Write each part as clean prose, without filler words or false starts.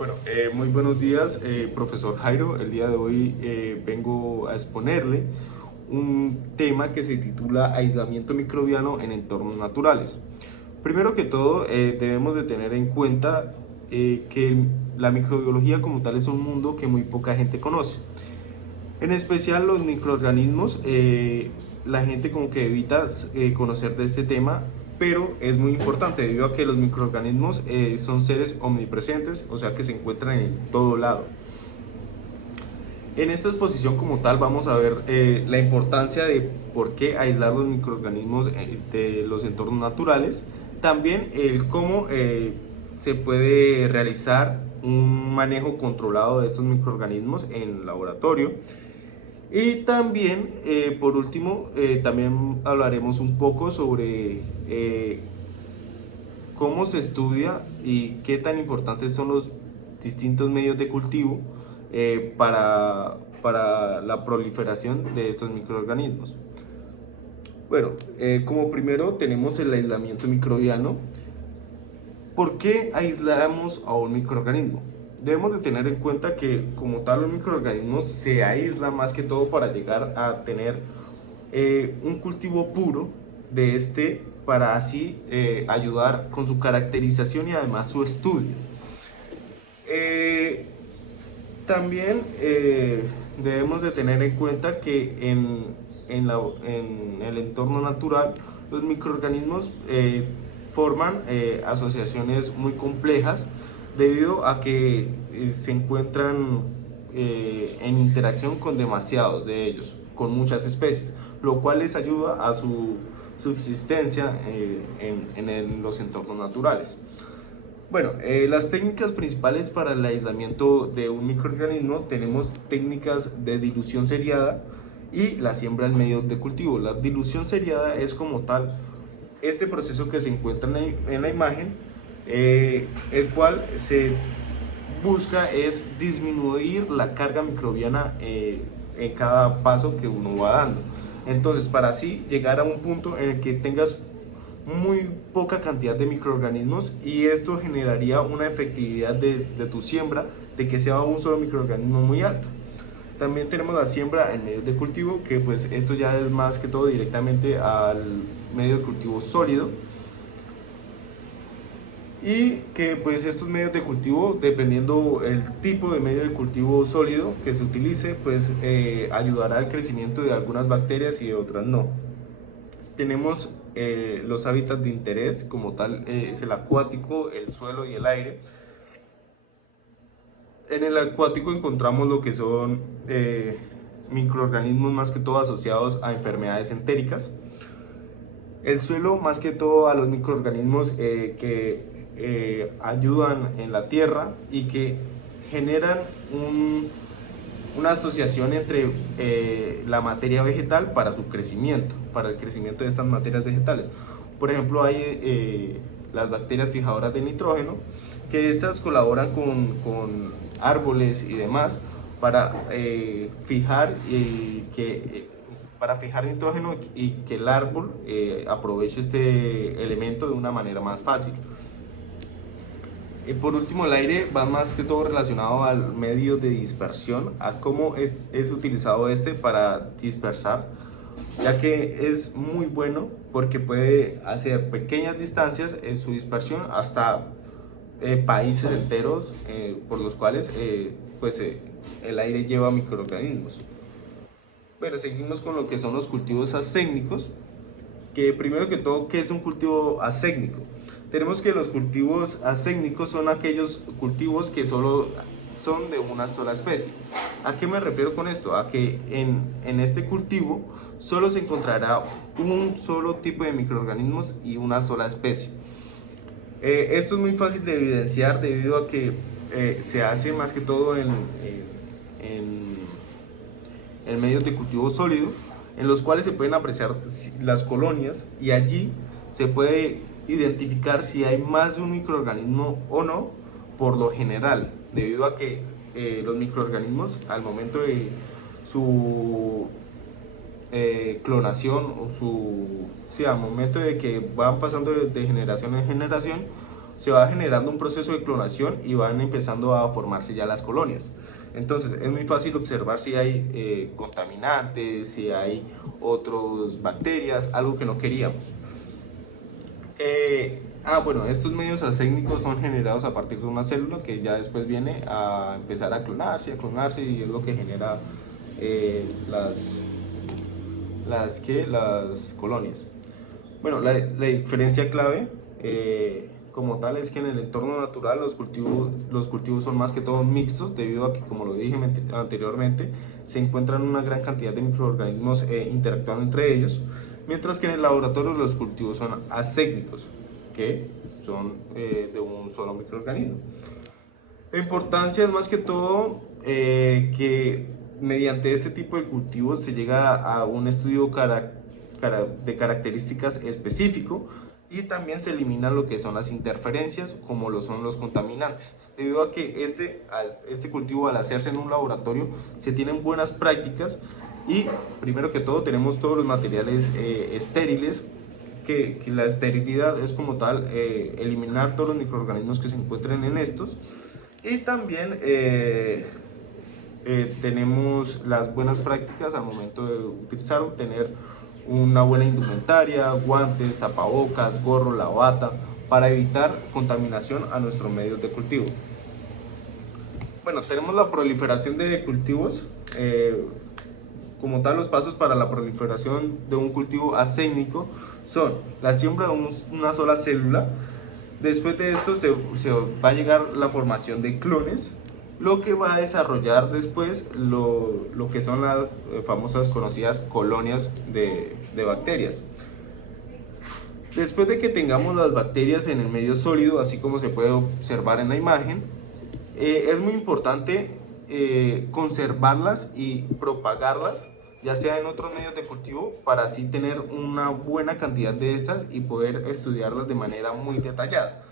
Bueno, muy buenos días, profesor Jairo. El día de hoy vengo a exponerle un tema que se titula aislamiento microbiano en entornos naturales. Primero que todo, debemos de tener en cuenta la microbiología como tal es un mundo que muy poca gente conoce. En especial los microorganismos, la gente como que evita conocer de este tema, pero es muy importante debido a que los microorganismos son seres omnipresentes, o sea que se encuentran en todo lado. En esta exposición como tal vamos a ver la importancia de por qué aislar los microorganismos de los entornos naturales, también el cómo se puede realizar un manejo controlado de estos microorganismos en laboratorio. Y también, por último, también hablaremos un poco sobre cómo se estudia y qué tan importantes son los distintos medios de cultivo para la proliferación de estos microorganismos. Bueno, como primero tenemos el aislamiento microbiano. ¿Por qué aislamos a un microorganismo? Debemos de tener en cuenta que como tal un microorganismo se aísla más que todo para llegar a tener un cultivo puro de este para así ayudar con su caracterización y además su estudio. Eh, También debemos de tener en cuenta que en el entorno natural los microorganismos forman asociaciones muy complejas debido a que se encuentran en interacción con demasiados de ellos, con muchas especies, lo cual les ayuda a su subsistencia en los entornos naturales. Bueno, las técnicas principales para el aislamiento de un microorganismo tenemos técnicas de dilución seriada y la siembra en medios de cultivo. La dilución seriada es como tal este proceso que se encuentra en la imagen, el cual se busca es disminuir la carga microbiana en cada paso que uno va dando. Entonces, para así llegar a un punto en el que tengas muy poca cantidad de microorganismos y esto generaría una efectividad de tu siembra de que sea un solo microorganismo muy alta. También tenemos la siembra en medios de cultivo, que pues esto ya es más que todo directamente al medio de cultivo sólido, y que pues estos medios de cultivo, dependiendo el tipo de medio de cultivo sólido que se utilice, pues ayudará al crecimiento de algunas bacterias y de otras no. Tenemos los hábitats de interés, como tal es el acuático, el suelo y el aire. En el acuático encontramos lo que son microorganismos más que todo asociados a enfermedades entéricas. El suelo más que todo a los microorganismos que ayudan en la tierra y que generan una asociación entre la materia vegetal para su crecimiento, para el crecimiento de estas materias vegetales. Por ejemplo, hay las bacterias fijadoras de nitrógeno, que estas colaboran con árboles y demás para fijar para fijar nitrógeno y que el árbol aproveche este elemento de una manera más fácil. Por último, el aire va más que todo relacionado al medio de dispersión, a cómo es utilizado este para dispersar, ya que es muy bueno porque puede hacer pequeñas distancias en su dispersión hasta países enteros por los cuales el aire lleva microorganismos. Bueno, seguimos con lo que son los cultivos ascénicos, que primero que todo, ¿qué es un cultivo ascénico? Tenemos que los cultivos ascénicos son aquellos cultivos que solo son de una sola especie. ¿A qué me refiero con esto? A que en este cultivo solo se encontrará un solo tipo de microorganismos y una sola especie. Esto es muy fácil de evidenciar debido a que se hace más que todo en en medios de cultivo sólido, en los cuales se pueden apreciar las colonias y allí se puede identificar si hay más de un microorganismo o no, por lo general, debido a que los microorganismos al momento de su clonación o al momento de que van pasando de generación en generación, se va generando un proceso de clonación y van empezando a formarse ya las colonias. Entonces es muy fácil observar si hay contaminantes, si hay otras bacterias, algo que no queríamos. Bueno, estos medios transgénicos son generados a partir de una célula que ya después viene a empezar a clonarse y es lo que genera eh, las, las colonias. Bueno, la diferencia clave como tal es que en el entorno natural los cultivos son más que todo mixtos debido a que, como lo dije anteriormente, se encuentran una gran cantidad de microorganismos interactuando entre ellos, mientras que en el laboratorio los cultivos son asépticos, que son de un solo microorganismo. La importancia es más que todo que mediante este tipo de cultivos se llega a un estudio de características específico y también se eliminan lo que son las interferencias como lo son los contaminantes. Debido a que este cultivo al hacerse en un laboratorio se tienen buenas prácticas y primero que todo tenemos todos los materiales estériles que la esterilidad es como tal eliminar todos los microorganismos que se encuentren en estos y también tenemos las buenas prácticas al momento de utilizar, tener una buena indumentaria, guantes, tapabocas, gorro, la bata, para evitar contaminación a nuestros medios de cultivo. Bueno, tenemos la proliferación de cultivos. Como tal, los pasos para la proliferación de un cultivo asénico son la siembra de una sola célula. Después de esto se va a llegar la formación de clones, lo que va a desarrollar después lo que son las famosas conocidas colonias de bacterias. Después de que tengamos las bacterias en el medio sólido, así como se puede observar en la imagen, es muy importante conservarlas y propagarlas, ya sea en otros medios de cultivo, para así tener una buena cantidad de estas y poder estudiarlas de manera muy detallada.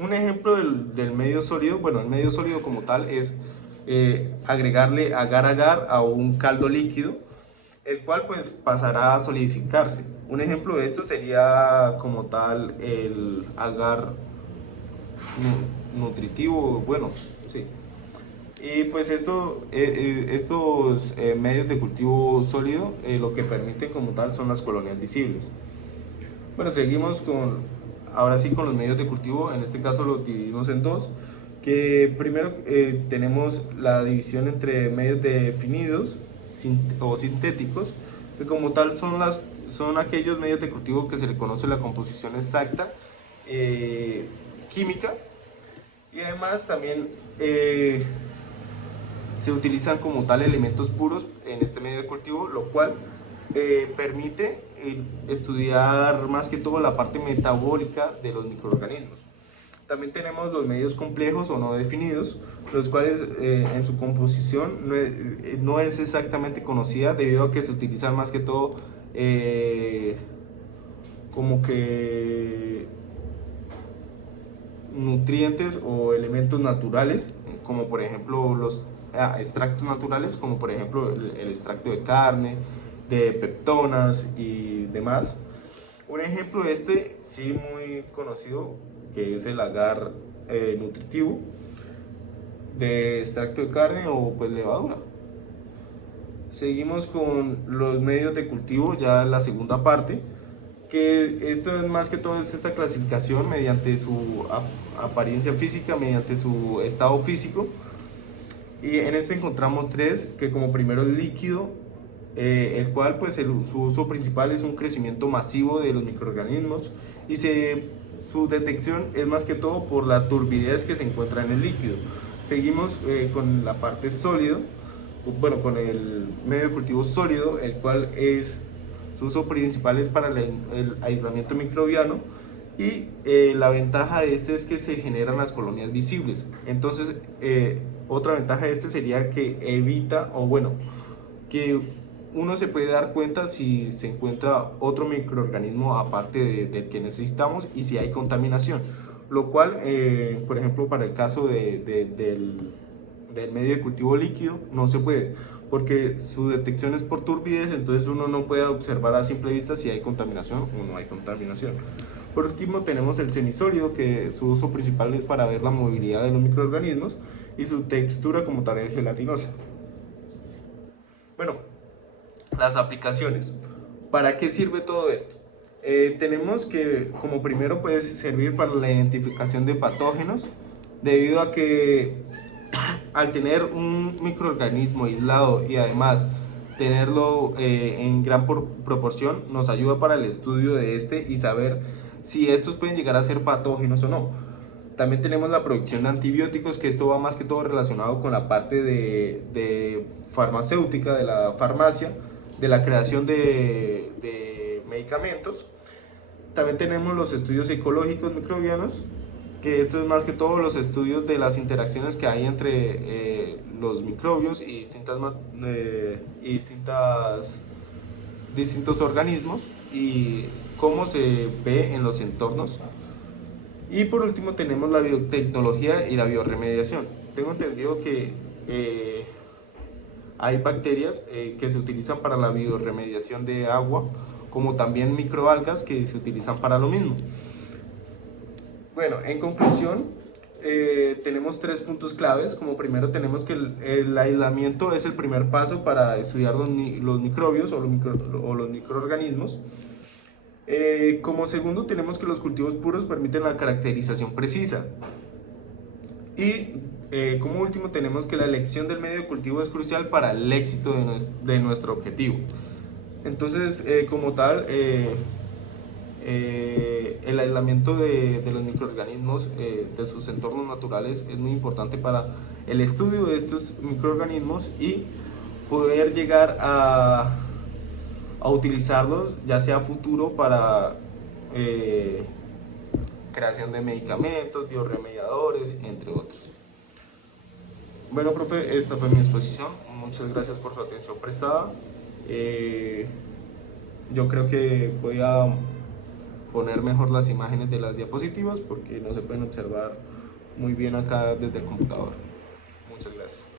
Un ejemplo del medio sólido, bueno, el medio sólido como tal es agregarle agar-agar a un caldo líquido, el cual pues pasará a solidificarse. Un ejemplo de esto sería como tal el agar nutritivo, bueno, sí. Y pues estos medios de cultivo sólido lo que permiten como tal son las colonias visibles. Bueno, seguimos ahora sí con los medios de cultivo, en este caso los dividimos en dos, que primero tenemos la división entre medios definidos o sintéticos, que como tal son aquellos medios de cultivo que se le conoce la composición exacta química y además también se utilizan como tal elementos puros en este medio de cultivo, lo cual permite estudiar más que todo la parte metabólica de los microorganismos. También tenemos los medios complejos o no definidos, los cuales en su composición no es exactamente conocida debido a que se utilizan más que todo como que nutrientes o elementos naturales, como por ejemplo los extractos naturales, como por ejemplo el extracto de carne, de peptonas y demás. Un ejemplo de este, sí muy conocido, que es el agar nutritivo de extracto de carne o pues levadura. Seguimos con los medios de cultivo, ya la segunda parte, que esto es más que todo es esta clasificación mediante su apariencia física, mediante su estado físico. Y en este encontramos tres, que como primero el líquido, el cual pues su uso principal es un crecimiento masivo de los microorganismos y su detección es más que todo por la turbidez que se encuentra en el líquido. Seguimos con la parte sólido, bueno, con el medio de cultivo sólido, el cual su uso principal es para el aislamiento microbiano y la ventaja de este es que se generan las colonias visibles. Entonces, otra ventaja de este sería que evita, o bueno, que uno se puede dar cuenta si se encuentra otro microorganismo aparte del que necesitamos y si hay contaminación. Lo cual, por ejemplo, para el caso del medio de cultivo líquido no se puede, porque su detección es por turbidez, entonces uno no puede observar a simple vista si hay contaminación o no hay contaminación. Por último tenemos el semisólido, que su uso principal es para ver la movilidad de los microorganismos y su textura como tal es gelatinosa. Bueno, las aplicaciones. ¿Para qué sirve todo esto? Tenemos que como primero puede servir para la identificación de patógenos, debido a que al tener un microorganismo aislado y además tenerlo en gran proporción, nos ayuda para el estudio de este y saber si estos pueden llegar a ser patógenos o no. También tenemos la producción de antibióticos, que esto va más que todo relacionado con la parte de farmacéutica, de la farmacia, de la creación de medicamentos. También tenemos los estudios ecológicos microbianos, que esto es más que todo los estudios de las interacciones que hay entre los microbios y distintos organismos y cómo se ve en los entornos. Y por último tenemos la biotecnología y la bioremediación. Tengo entendido que hay bacterias que se utilizan para la bioremediación de agua, como también microalgas que se utilizan para lo mismo. Bueno, en conclusión, tenemos tres puntos claves. Como primero tenemos que el aislamiento es el primer paso para estudiar los microbios o los microorganismos. Como segundo tenemos que los cultivos puros permiten la caracterización precisa. Y como último tenemos que la elección del medio de cultivo es crucial para el éxito de nuestro objetivo. Entonces, como tal, el aislamiento de los microorganismos de sus entornos naturales es muy importante para el estudio de estos microorganismos y poder llegar a utilizarlos ya sea a futuro para creación de medicamentos, bioremediadores, entre otros. Bueno, profe, esta fue mi exposición. Muchas gracias por su atención prestada. Eh, yo creo que voy a poner mejor las imágenes de las diapositivas porque no se pueden observar muy bien acá desde el computador. Muchas gracias.